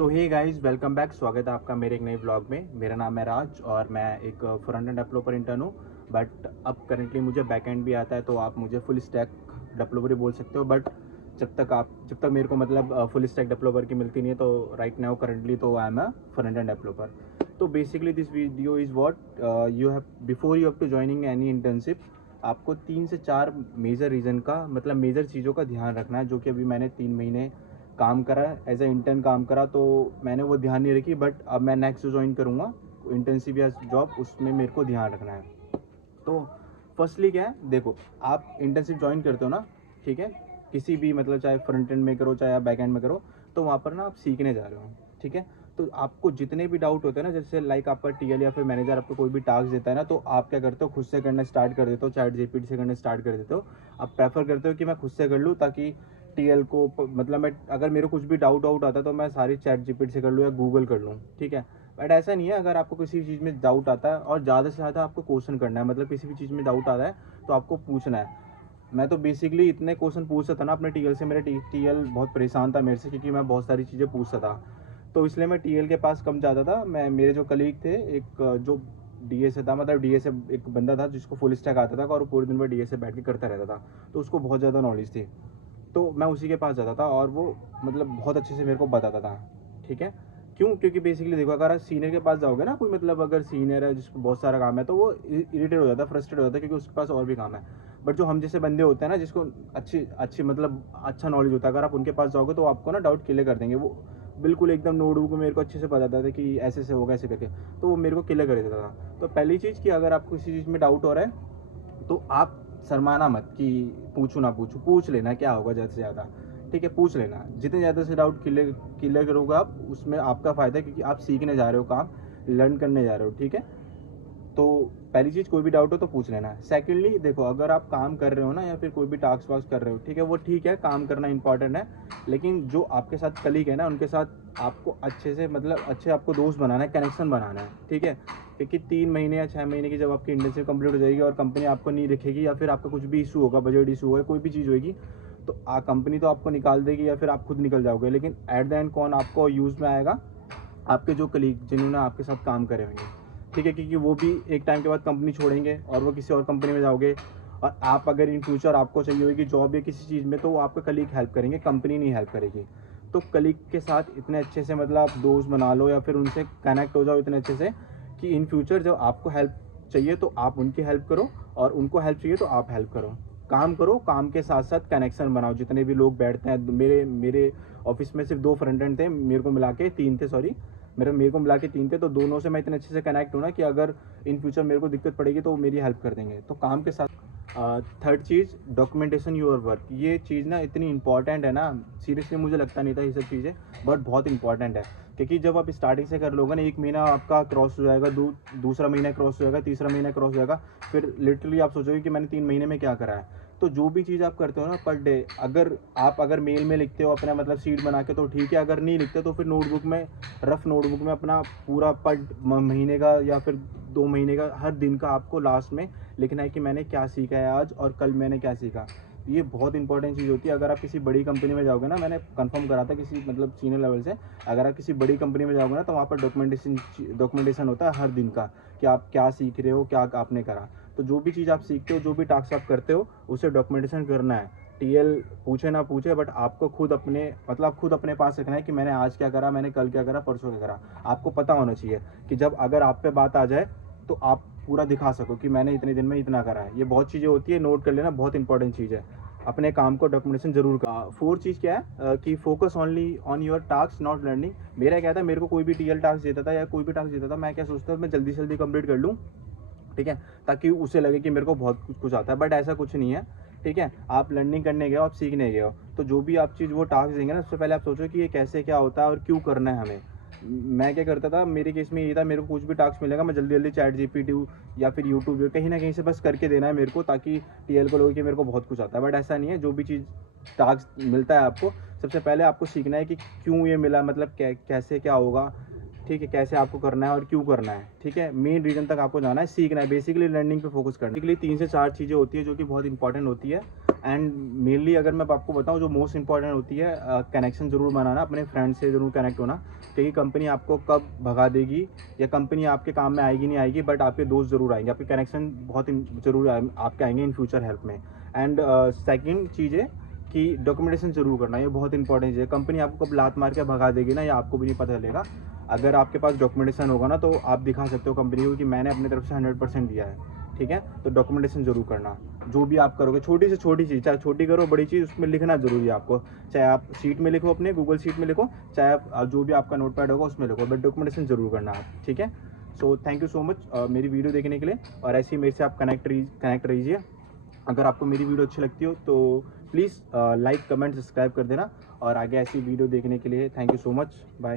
सो hey guys, welcome back. स्वागत है आपका मेरे एक नए व्लॉग में। मेरा नाम है राज और मैं एक फ्रंट एंड डेवलपर इंटर्न हूँ। बट अब करंटली मुझे बैक एंड भी आता है, तो आप मुझे फुल स्टैक डेवलपर ही बोल सकते हो। बट जब तक मेरे को मतलब फुल स्टैक डेवलपर की मिलती नहीं है, तो राइट नाउ करंटली तो I am a front end developer. तो basically this video is what you have before you have to joining any internship. आपको 3 से 4 मेजर रीज़न का मतलब मेजर चीज़ों का ध्यान रखना है, जो कि अभी मैंने 3 महीने काम करा एज ए इंटर्न काम करा, तो मैंने वो ध्यान नहीं रखी। बट अब मैं नेक्स्ट जो ज्वाइन करूँगा इंटर्नशिप या जॉब, उसमें मेरे को ध्यान रखना है। तो फर्स्टली क्या है, देखो, आप इंटर्नशिप ज्वाइन करते हो ना, ठीक है, किसी भी मतलब चाहे फ्रंट एंड में करो चाहे आप बैक एंड में करो, तो वहाँ पर ना आप सीखने जा रहे हो, ठीक है। तो आपको जितने भी डाउट होते हैं ना, जैसे लाइक आपका टीएल या फिर मैनेजर आपको कोई भी टास्क देता है ना, तो आप क्या करते हो, खुद से करना स्टार्ट कर देते हो, चैट जीपीटी से करना स्टार्ट कर देते हो। आप प्रेफर करते हो कि मैं खुद से कर लूँ, ताकि टीएल को मतलब मैं अगर मेरे कुछ भी डाउट आता है तो मैं सारी चैट जीपीटी से कर लूँ या गूगल कर लूँ, ठीक है। बट ऐसा नहीं है। अगर आपको किसी चीज़ में डाउट आता है और ज़्यादा से ज़्यादा आपको क्वेश्चन करना है, मतलब किसी भी चीज़ में डाउट आता है तो आपको पूछना है। मैं तो बेसिकली इतने क्वेश्चन पूछता था ना अपने टीएल से, मेरे टीएल बहुत परेशान था मेरे से, क्योंकि मैं बहुत सारी चीज़ें पूछता था। तो इसलिए मैं टीएल के पास कम जाता था। मैं मेरे जो कलीग थे, एक जो डीए से था, मतलब डीए से एक बंदा था जिसको फुल स्टैक आता था और पूरे दिन भर डीए से बैठ के करता रहता था, तो उसको बहुत ज़्यादा नॉलेज थी। तो मैं उसी के पास जाता था और वो मतलब बहुत अच्छे से मेरे को बताता था, ठीक है। क्यों? क्योंकि बेसिकली देखो, अगर आप सीनियर के पास जाओगे ना, कोई मतलब अगर सीनियर है जिसको बहुत सारा काम है, तो वो इरिटेट हो जाता है, फ्रस्ट्रेट हो जाता है, क्योंकि उसके पास और भी काम है। बट जो हम जैसे बंदे होते हैं ना, जिसको अच्छी अच्छी मतलब अच्छा नॉलेज होता है, अगर आप उनके पास जाओगे तो आपको ना डाउट क्लियर कर देंगे। वो बिल्कुल एकदम नोटबुक में मेरे को अच्छे से बताता था कि ऐसे से होगा, ऐसे करके, तो वो मेरे को क्लियर कर देता था। तो पहली चीज़ कि अगर आपको किसी चीज़ में डाउट हो रहा है, तो आप शर्माना मत कि पूछूँ ना पूछूँ, पूछ लेना, क्या होगा ज़्यादा से ज़्यादा, ठीक है, पूछ लेना। जितने ज़्यादा से डाउट क्लियर क्लियर करोगे आप, उसमें आपका फ़ायदा है, क्योंकि आप सीखने जा रहे हो, काम लर्न करने जा रहे हो, ठीक है। तो पहली चीज़, कोई भी डाउट हो तो पूछ लेना। सेकेंडली देखो, अगर आप काम कर रहे हो ना या फिर कोई भी टास्क वास्क कर रहे हो, ठीक है, वो ठीक है, काम करना इंपॉर्टेंट है। लेकिन जो आपके साथ कलीग है ना, उनके साथ आपको अच्छे से मतलब अच्छे आपको दोस्त बनाना है, कनेक्शन बनाना है, ठीक है। क्योंकि 3 महीने या 6 महीने की जब आपकी इंटर्नशिप कंप्लीट हो जाएगी और कंपनी आपको नहीं रखेगी, या फिर आपका कुछ भी इशू होगा, बजट इशू होगा, कोई भी चीज़ होगी, तो कंपनी तो आपको निकाल देगी या फिर आप खुद निकल जाओगे। लेकिन एट द एंड कौन आपको यूज़ में आएगा? आपके जो कलीग जिन्होंने आपके साथ काम करे होंगे, ठीक है, क्योंकि वो भी एक टाइम के बाद कंपनी छोड़ेंगे और वो किसी और कंपनी में जाओगे। और आप अगर इन फ्यूचर आपको चाहिए होगी जॉब या किसी चीज़ में, तो वो आपका कलीग हेल्प करेंगे, कंपनी नहीं हेल्प करेगी। तो कलीग के साथ इतने अच्छे से मतलब आप दोस्त बना लो या फिर उनसे कनेक्ट हो जाओ इतने अच्छे से कि इन फ्यूचर जब आपको हेल्प चाहिए तो आप उनकी हेल्प करो, और उनको हेल्प चाहिए तो आप हेल्प करो। काम करो, काम के साथ साथ कनेक्शन बनाओ। जितने भी लोग बैठते हैं, मेरे मेरे ऑफिस में सिर्फ 2 फ्रंट एंड थे, मेरे को मिला के 3 थे, सॉरी, मेरे को मिला के 3 थे। तो दोनों से मैं इतने अच्छे से कनेक्ट हूँ ना कि अगर इन फ्यूचर मेरे को दिक्कत पड़ेगी तो वो मेरी हेल्प कर देंगे। तो काम के साथ third cheese, documentation your work. ये चीज़ ना इतनी इंपॉर्टेंट है ना, सीरियसली मुझे लगता नहीं था ये सब चीज़ें, बट बहुत इंपॉर्टेंट है। क्योंकि जब आप स्टार्टिंग से कर लोगे ना, 1 महीना आपका क्रॉस हो जाएगा, दूसरा महीना क्रॉस हो जाएगा, तीसरा महीना क्रॉस हो जाएगा, फिर लिटरली आप सोचोगे कि मैंने 3 महीने में क्या करा है। तो जो भी चीज़ आप करते हो ना पर डे, अगर मेल में लिखते हो अपना मतलब शीट बना के, तो ठीक है। अगर नहीं लिखते तो फिर नोटबुक में, रफ नोटबुक में अपना पूरा पर महीने का या फिर 2 महीने का हर दिन का आपको लास्ट में लिखना है कि मैंने क्या सीखा है आज और कल मैंने क्या सीखा। ये बहुत इंपॉर्टेंट चीज़ होती है। अगर आप किसी बड़ी कंपनी में जाओगे ना, मैंने कंफर्म करा था किसी मतलब सीनियर लेवल से, अगर आप किसी बड़ी कंपनी में जाओगे ना, तो वहाँ पर डॉक्यूमेंटेशन होता है हर दिन का, कि आप क्या सीख रहे हो, क्या आपने करा। तो जो भी चीज़ आप सीखते हो, जो भी टास्क आप करते हो, उसे डॉक्यूमेंटेशन करना है। टीएल पूछे ना पूछे, बट आपको खुद अपने मतलब खुद अपने पास रखना है कि मैंने आज क्या करा, मैंने कल क्या करा, परसों क्या करा। आपको पता होना चाहिए कि जब अगर आप पे बात आ जाए तो आप पूरा दिखा सको कि मैंने इतने दिन में इतना करा है। ये बहुत चीज़ें होती है, नोट कर लेना, बहुत इंपॉर्टेंट चीज़ है। अपने काम को डॉक्यूमेंटेशन जरूर कर। फोर्थ चीज़ क्या है, कि focus only on your task not learning. मेरा क्या था, मेरे को कोई भी टीएल टास्क देता था या कोई भी टास्क देता था, मैं क्या सोचता था, मैं जल्दी से जल्दी कंप्लीट कर लूँ, ठीक है, ताकि उसे लगे कि मेरे को बहुत कुछ आता है। बट ऐसा कुछ नहीं है, ठीक है। आप लर्निंग करने गए हो, आप सीखने गए हो, तो जो भी आप चीज़ वो टास्क देंगे ना, उससे पहले आप सोचो कि ये कैसे क्या होता है और क्यों करना है हमें। मैं क्या करता था, मेरे केस में ये था, मेरे को कुछ भी टास्क मिलेगा, मैं जल्दी जल्दी चैट जीपीटी या फिर यूट्यूब कहीं ना कहीं से बस करके देना है मेरे को, ताकि टीएल को लगे कि मेरे को बहुत कुछ आता है। बट ऐसा नहीं है। जो भी चीज़ टास्क मिलता है आपको, सबसे पहले आपको सीखना है कि क्यों ये मिला, मतलब कैसे क्या होगा, ठीक है, कैसे आपको करना है और क्यों करना है, ठीक है, मेन रीज़न तक आपको जाना है, सीखना है, बेसिकली लर्निंग पे फोकस करना है। बेसिकली 3 से 4 चीज़ें होती है जो कि बहुत इंपॉर्टेंट होती है। एंड मेनली अगर मैं आपको बताऊँ, जो मोस्ट इंपॉर्टेंट होती है, कनेक्शन ज़रूर बनाना, अपने फ्रेंड से ज़रूर कनेक्ट होना, क्योंकि कंपनी आपको कब भगा देगी या कंपनी आपके काम में आएगी नहीं आएगी, बट आपके दोस्त ज़रूर आएंगे, आपके कनेक्शन बहुत ज़रूर आपके आएंगे इन फ्यूचर हेल्प में। एंड सेकेंड चीज़ है कि डॉक्यूमेंटेशन ज़रूर करना, ये बहुत इंपॉर्टेंट है। कंपनी आपको कब लात मार के भगा देगी ना, या आपको भी नहीं पता चलेगा। अगर आपके पास डॉक्यूमेंटेशन होगा ना, तो आप दिखा सकते हो कंपनी को कि मैंने अपनी तरफ से 100% दिया है, ठीक है। तो डॉक्यूमेंटेशन ज़रूर करना, जो भी आप करोगे, छोटी से छोटी चीज़, चाहे छोटी करो बड़ी चीज़, उसमें लिखना ज़रूरी है आपको। चाहे आप शीट में लिखो, अपने गूगल शीट में लिखो, चाहे आप जो भी आपका नोट पैड होगा उसमें लिखो, बट डॉक्यूमेंटेशन ज़रूर करना आप, ठीक है। So thank you so much मेरी वीडियो देखने के लिए, और ऐसे ही मेरे से आप कनेक्ट रहिए। अगर आपको मेरी वीडियो अच्छी लगती हो तो प्लीज़ लाइक, कमेंट, सब्सक्राइब कर देना, और आगे ऐसी वीडियो देखने के लिए thank you so much, bye.